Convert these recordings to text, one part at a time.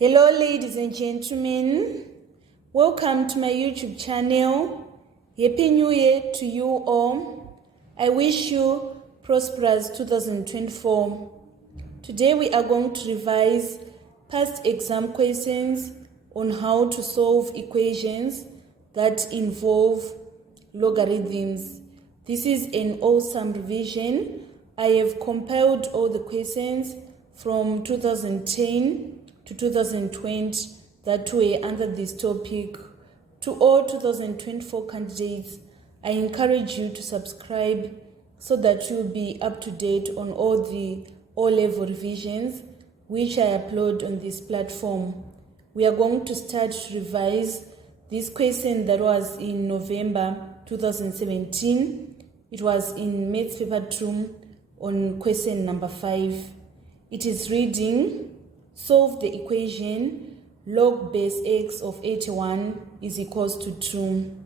Hello ladies and gentlemen, welcome to my YouTube channel. Happy New Year to you all. I wish you prosperous 2024. Today we are going to revise past exam questions on how to solve equations that involve logarithms. This is an awesome revision. I have compiled all the questions from 2010 to 2020 that were under this topic. To all 2024 candidates, I encourage you to subscribe so that you'll be up to date on all the O-level revisions which I upload on this platform. We are going to start to revise this question that was in November 2017. It was in Maths Paper 2 on question number 5. It is reading, solve the equation log base x of 81 is equals to 2.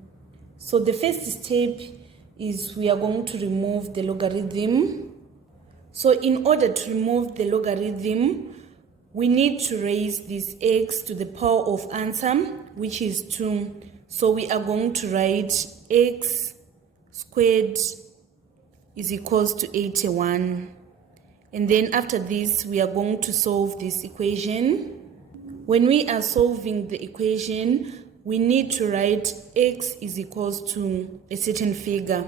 So the first step is we are going to remove the logarithm. So in order to remove the logarithm, we need to raise this x to the power of answer, which is 2. So we are going to write x squared is equals to 81. And then after this, we are going to solve this equation. When we are solving the equation, we need to write x is equals to a certain figure.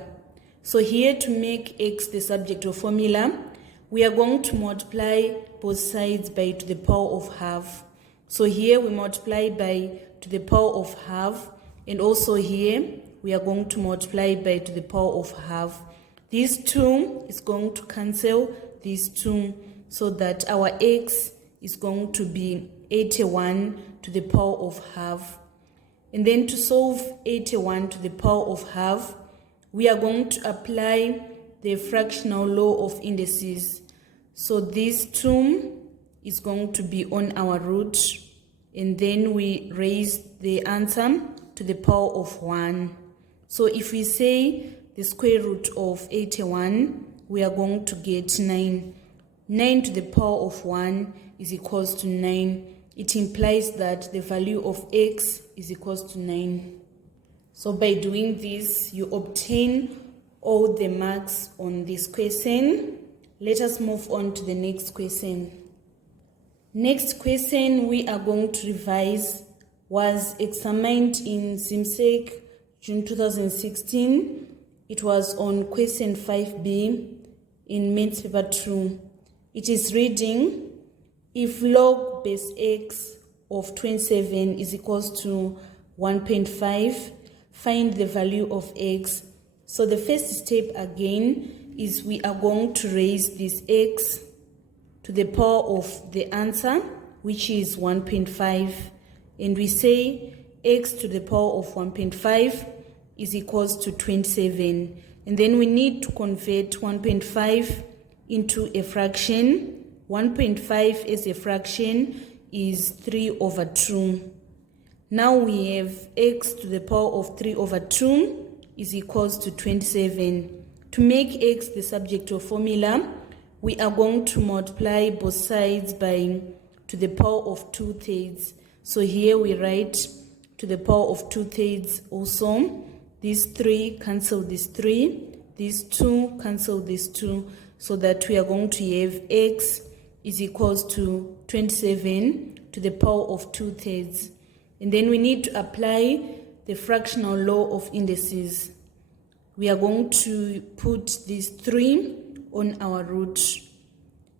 So here, to make x the subject of formula, we are going to multiply both sides by to the power of half. So here we multiply by to the power of half, and also here we are going to multiply by to the power of half. This 2 is going to cancel these 2, so that our x is going to be 81 to the power of half. And then to solve 81 to the power of half, we are going to apply the fractional law of indices. So this 2 is going to be on our root, and then we raise the answer to the power of 1. So if we say the square root of 81, we are going to get 9. 9 to the power of 1 is equals to 9. It implies that the value of x is equals to 9. So by doing this, you obtain all the marks on this question. Let us move on to the next question. Next question we are going to revise was examined in CIMSEC June 2016. It was on question 5b in Maths Paper 2. It is reading, if log base x of 27 is equals to 1.5, find the value of x. So the first step again is we are going to raise this x to the power of the answer, which is 1.5. And we say x to the power of 1.5 is equals to 27. And then we need to convert 1.5 into a fraction. 1.5 as a fraction is 3 over 2. Now we have x to the power of 3 over 2 is equals to 27. To make x the subject of formula, we are going to multiply both sides by to the power of 2/3. So here we write to the power of 2/3 also. These 3 cancel this 3. These 2 cancel this 2. So that we are going to have x is equals to 27 to the power of 2/3. And then we need to apply the fractional law of indices. We are going to put this 3 on our root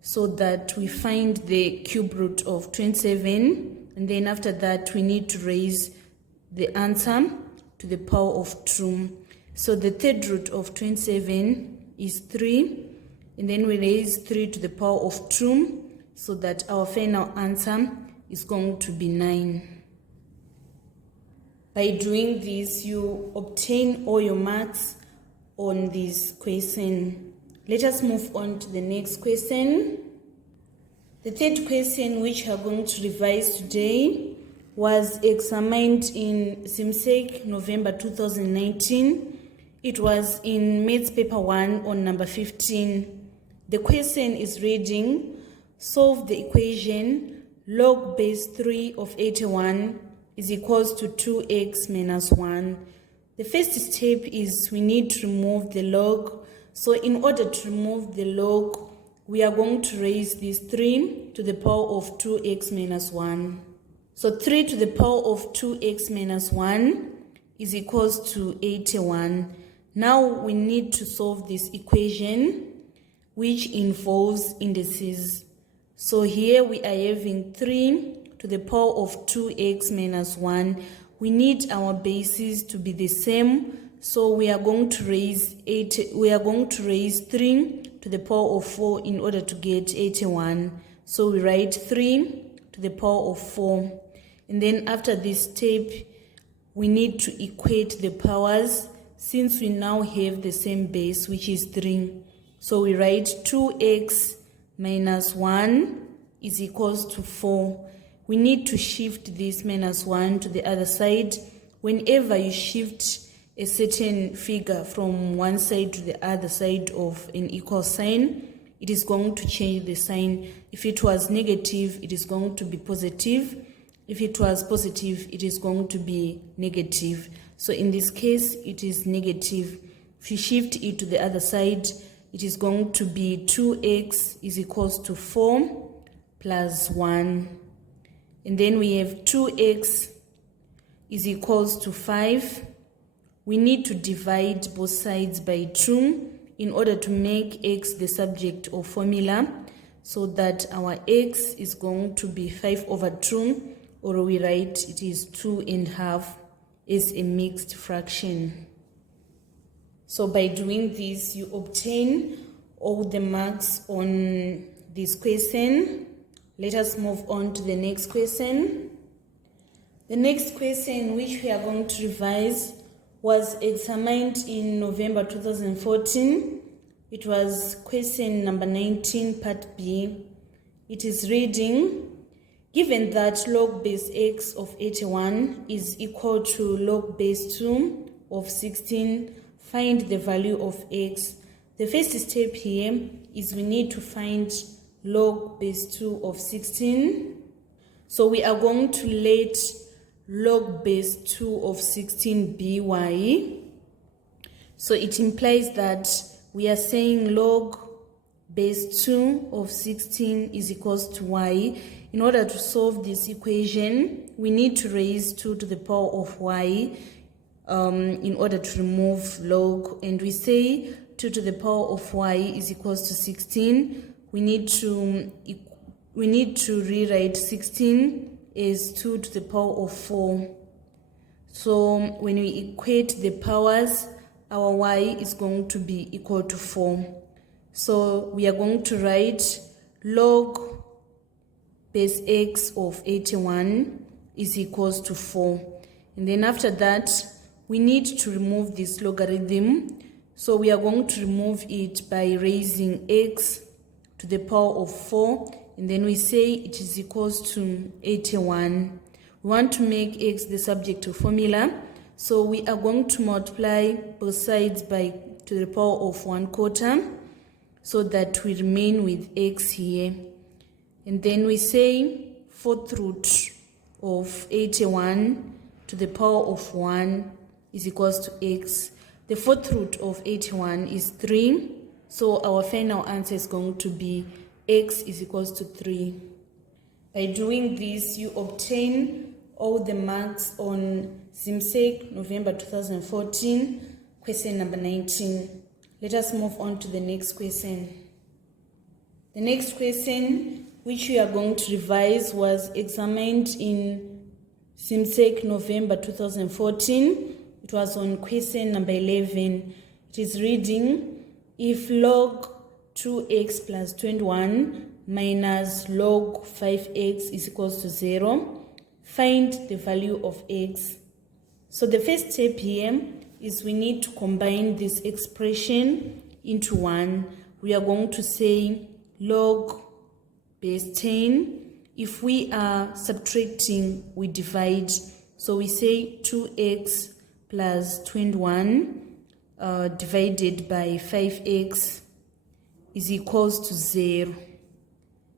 so that we find the cube root of 27. And then after that, we need to raise the answer to the power of 2. So the third root of 27 is 3. And then we raise 3 to the power of 2, so that our final answer is going to be 9. By doing this, you obtain all your marks on this question. Let us move on to the next question. The third question which we are going to revise today was examined in CIMSEC November 2019. It was in Maths Paper 1 on number 15. The question is reading, solve the equation log base 3 of 81 is equals to 2x minus 1. The first step is we need to remove the log. So in order to remove the log, we are going to raise this 3 to the power of 2x minus 1. So 3 to the power of 2x minus 1 is equals to 81. Now we need to solve this equation, which involves indices. So here we are having 3 to the power of 2x minus 1. We need our bases to be the same. So we are going to raise 3 to the power of 4 in order to get 81. So we write 3 to the power of 4. And then after this step, we need to equate the powers since we now have the same base, which is 3. So we write 2x minus 1 is equals to 4. We need to shift this minus 1 to the other side. Whenever you shift a certain figure from one side to the other side of an equal sign, it is going to change the sign. If it was negative, it is going to be positive. If it was positive, it is going to be negative. So in this case, it is negative. If you shift it to the other side, it is going to be 2x is equals to 4 plus 1. And then we have 2x is equals to 5. We need to divide both sides by 2 in order to make x the subject of formula, so that our x is going to be 5 over 2, or we write it is 2.5 as a mixed fraction. So by doing this, you obtain all the marks on this question. Let us move on to the next question. The next question which we are going to revise was examined in November 2014. It was question number 19, part B. It is reading, given that log base x of 81 is equal to log base 2 of 16, find the value of x. The first step here is we need to find log base 2 of 16. So we are going to let log base 2 of 16 be y. So it implies that we are saying log base 2 of 16 is equals to y. In order to solve this equation, we need to raise 2 to the power of y in order to remove log. And we say 2 to the power of y is equals to 16. We need to rewrite 16 as 2 to the power of 4. So when we equate the powers, our y is going to be equal to 4. So we are going to write log base x of 81 is equals to 4. And then after that, we need to remove this logarithm. So we are going to remove it by raising x to the power of 4. And then we say it is equals to 81. We want to make x the subject of formula. So we are going to multiply both sides by to the power of 1/4 so that we remain with x here. And then we say 4th root of 81 to the power of 1 is equals to x. The 4th root of 81 is 3. So our final answer is going to be x is equals to 3. By doing this, you obtain all the marks on ZIMSEC November 2014, question number 19. Let us move on to the next question. The next question, which we are going to revise, was examined in ZIMSEC November 2014. It was on question number 11. It is reading, if log 2x plus 21 minus log 5x is equals to 0, find the value of x. So the first step here is we need to combine this expression into one. We are going to say log base 10. If we are subtracting, we divide. So we say 2x plus 21 divided by 5x is equals to 0.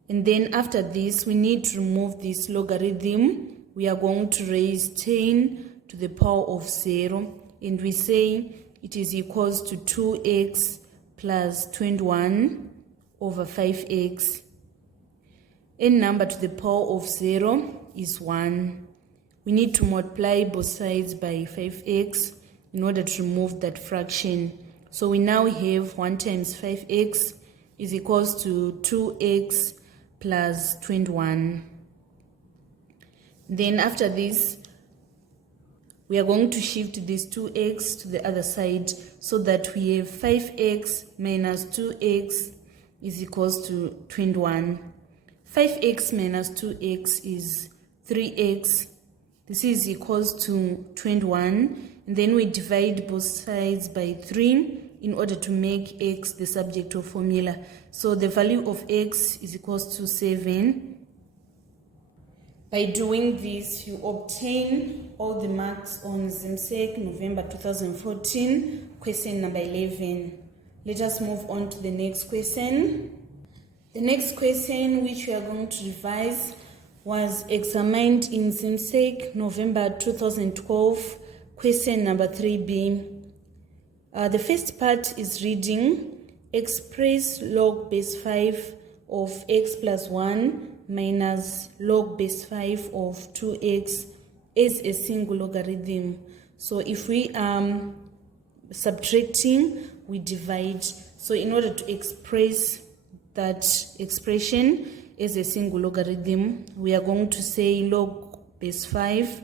And then after this, we need to remove this logarithm. We are going to raise 10 to the power of 0. And we say it is equals to 2x plus 21 over 5x. N number to the power of 0 is 1. We need to multiply both sides by 5x in order to remove that fraction. So we now have 1 times 5x is equals to 2x plus 21. Then after this, we are going to shift this 2x to the other side so that we have 5x minus 2x is equals to 21. 5x minus 2x is 3x. This is equals to 21. And then we divide both sides by 3 in order to make x the subject of formula. So the value of x is equals to 7. By doing this, you obtain all the marks on ZIMSEC November 2014, question number 11. Let us move on to the next question. The next question which we are going to revise was examined in ZIMSEC November 2012, question number 3b. The first part is reading, express log base 5 of x plus 1 minus log base 5 of 2x as a single logarithm. So if we are subtracting, we divide. So in order to express that expression as a single logarithm, we are going to say log base 5,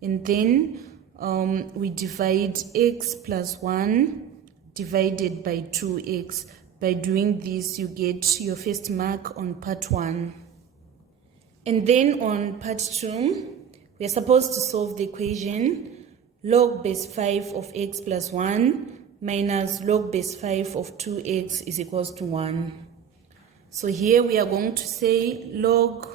and then we divide x plus 1 divided by 2x. By doing this, you get your first mark on part 1. And then on part 2, we are supposed to solve the equation log base 5 of x plus 1 minus log base 5 of 2x is equals to 1. So here we are going to say log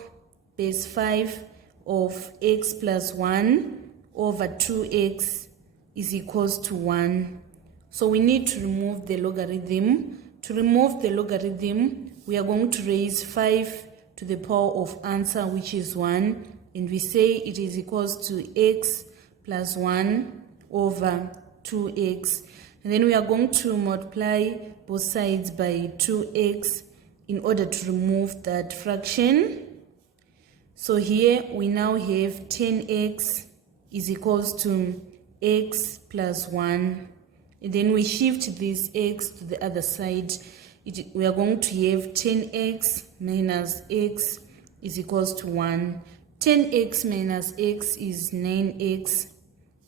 base 5 of x plus 1 over 2x is equals to 1. So we need to remove the logarithm. To remove the logarithm, we are going to raise 5 to the power of answer, which is 1, and we say it is equals to x plus 1 over 2x. And then we are going to multiply both sides by 2x in order to remove that fraction. So here we now have 10x is equals to x plus 1. And then we shift this x to the other side. We are going to have 10x minus x is equals to 1. 10x minus x is 9x.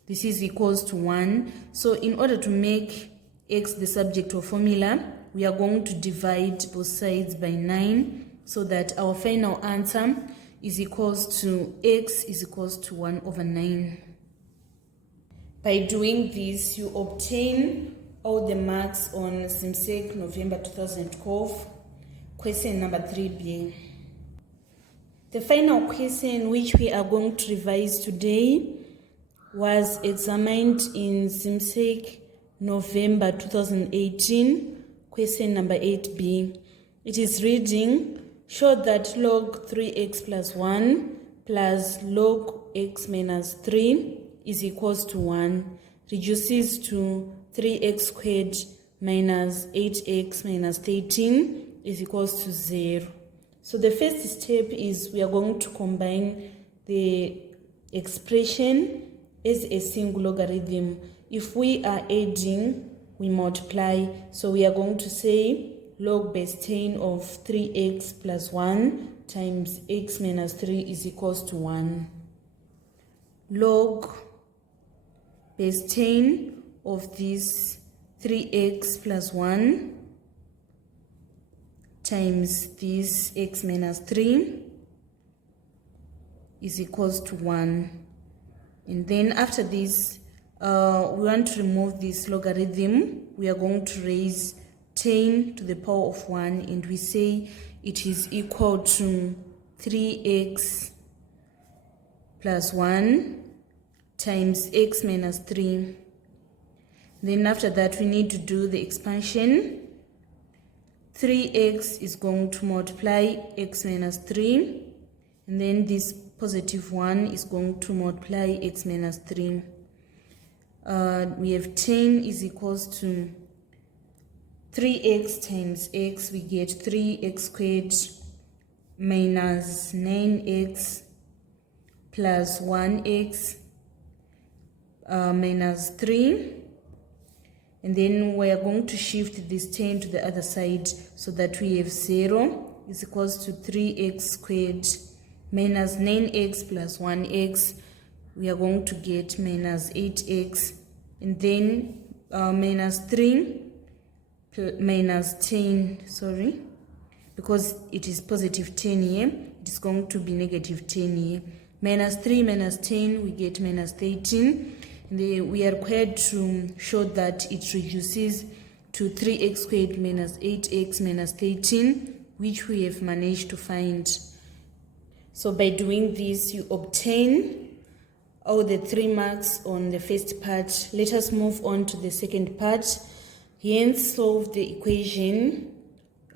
This is equals to 1. So in order to make x the subject of formula, we are going to divide both sides by 9 so that our final answer is equals to x is equals to 1 over 9. By doing this, you obtain all the marks on ZIMSEC November 2012, question number 3b. The final question which we are going to revise today was examined in ZIMSEC November 2018, question number 8b. It is reading, show that log 3x plus 1 plus log x minus 3 is equals to 1, reduces to 3x squared minus 8x minus 13 is equals to 0. So the first step is we are going to combine the expression as a single logarithm. If we are adding, we multiply. So we are going to say log base 10 of 3x plus 1 times x minus 3 is equals to 1. Log base 10 of this 3x plus 1 times this x minus 3 is equals to 1. And then after this, we want to remove this logarithm. We are going to raise 10 to the power of 1, and we say it is equal to 3x plus 1 times x minus 3. Then after that, we need to do the expansion. 3x is going to multiply x minus 3, and then this positive 1 is going to multiply x minus 3. We have 10 is equals to 3x times x. We get 3x squared minus 9x plus 1x minus 3. And then we are going to shift this 10 to the other side so that we have 0 is equals to 3x squared minus 9x plus 1x. We are going to get minus 8x, and then minus 3 minus 10, because it is positive 10 here, it is going to be negative 10 here. Minus 3 minus 10, we get minus 13. We are required to show that it reduces to 3x squared minus 8x minus 13, which we have managed to find. So by doing this, you obtain all the 3 marks on the first part. Let us move on to the second part. Hence, solve the equation,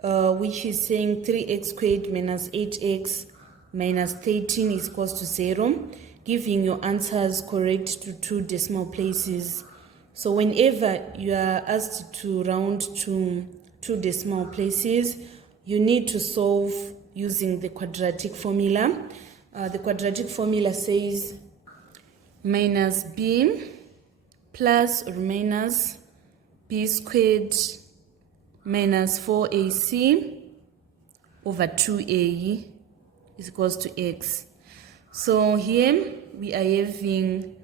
which is saying 3x squared minus 8x minus 13 is equals to 0. Giving your answers correct to 2 decimal places. So whenever you are asked to round to 2 decimal places, you need to solve using the quadratic formula. The quadratic formula says minus b plus or minus b squared minus 4ac over 2a is equals to x. So here we are having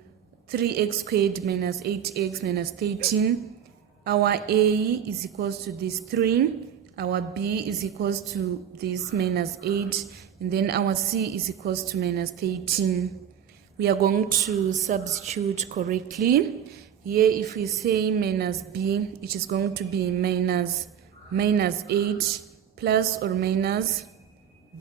3x squared minus 8x minus 13. Our a is equals to this 3. Our b is equals to this minus 8. And then our c is equals to minus 13. We are going to substitute correctly. Here if we say minus b, it is going to be minus 8 plus or minus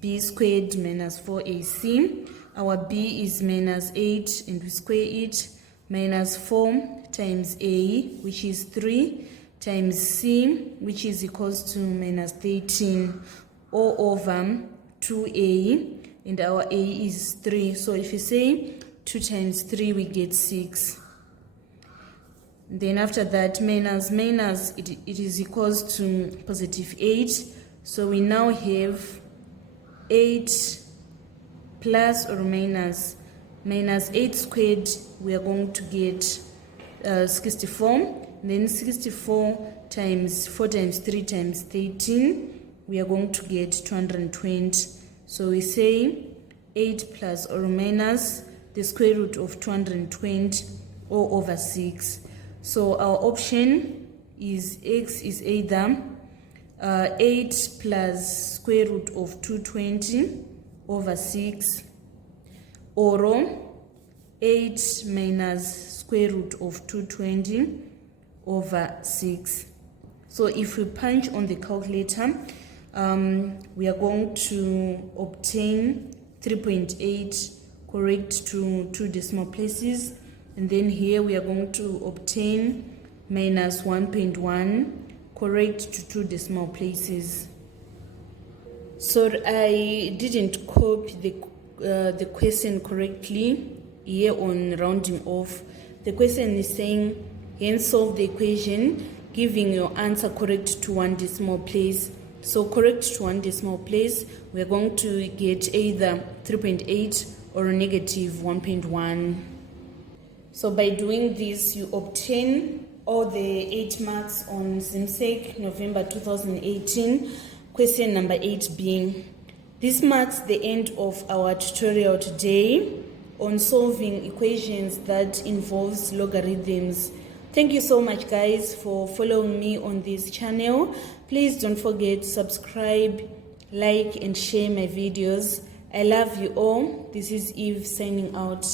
b squared minus 4ac. Our b is minus 8, and we square it, minus 4 times a, which is 3, times c, which is equals to minus 13, all over 2a, and our a is 3. So if you say 2 times 3, we get 6. Then after that, minus, it is equals to positive 8. So we now have 8 plus or minus 8 squared, we are going to get 64. Then 64 times 4 times 3 times 13, we are going to get 220. So we say 8 plus or minus the square root of 220 all over 6. So our option is x is either 8 plus square root of 220 over 6, or 8 minus square root of 220 over 6. So if we punch on the calculator, we are going to obtain 3.8 correct to 2 decimal places, and then here we are going to obtain minus 1.1 correct to 2 decimal places. So I didn't copy the question correctly here on rounding off. The question is saying, hence solve the equation giving your answer correct to 1 decimal place. So correct to 1 decimal place, we are going to get either 3.8 or negative 1.1. So by doing this, you obtain all the 8 marks on ZIMSEC November 2018. Question number 8b. This marks the end of our tutorial today on solving equations that involves logarithms. Thank you so much, guys, for following me on this channel. Please don't forget to subscribe, like, and share my videos. I love you all. This is Eve signing out.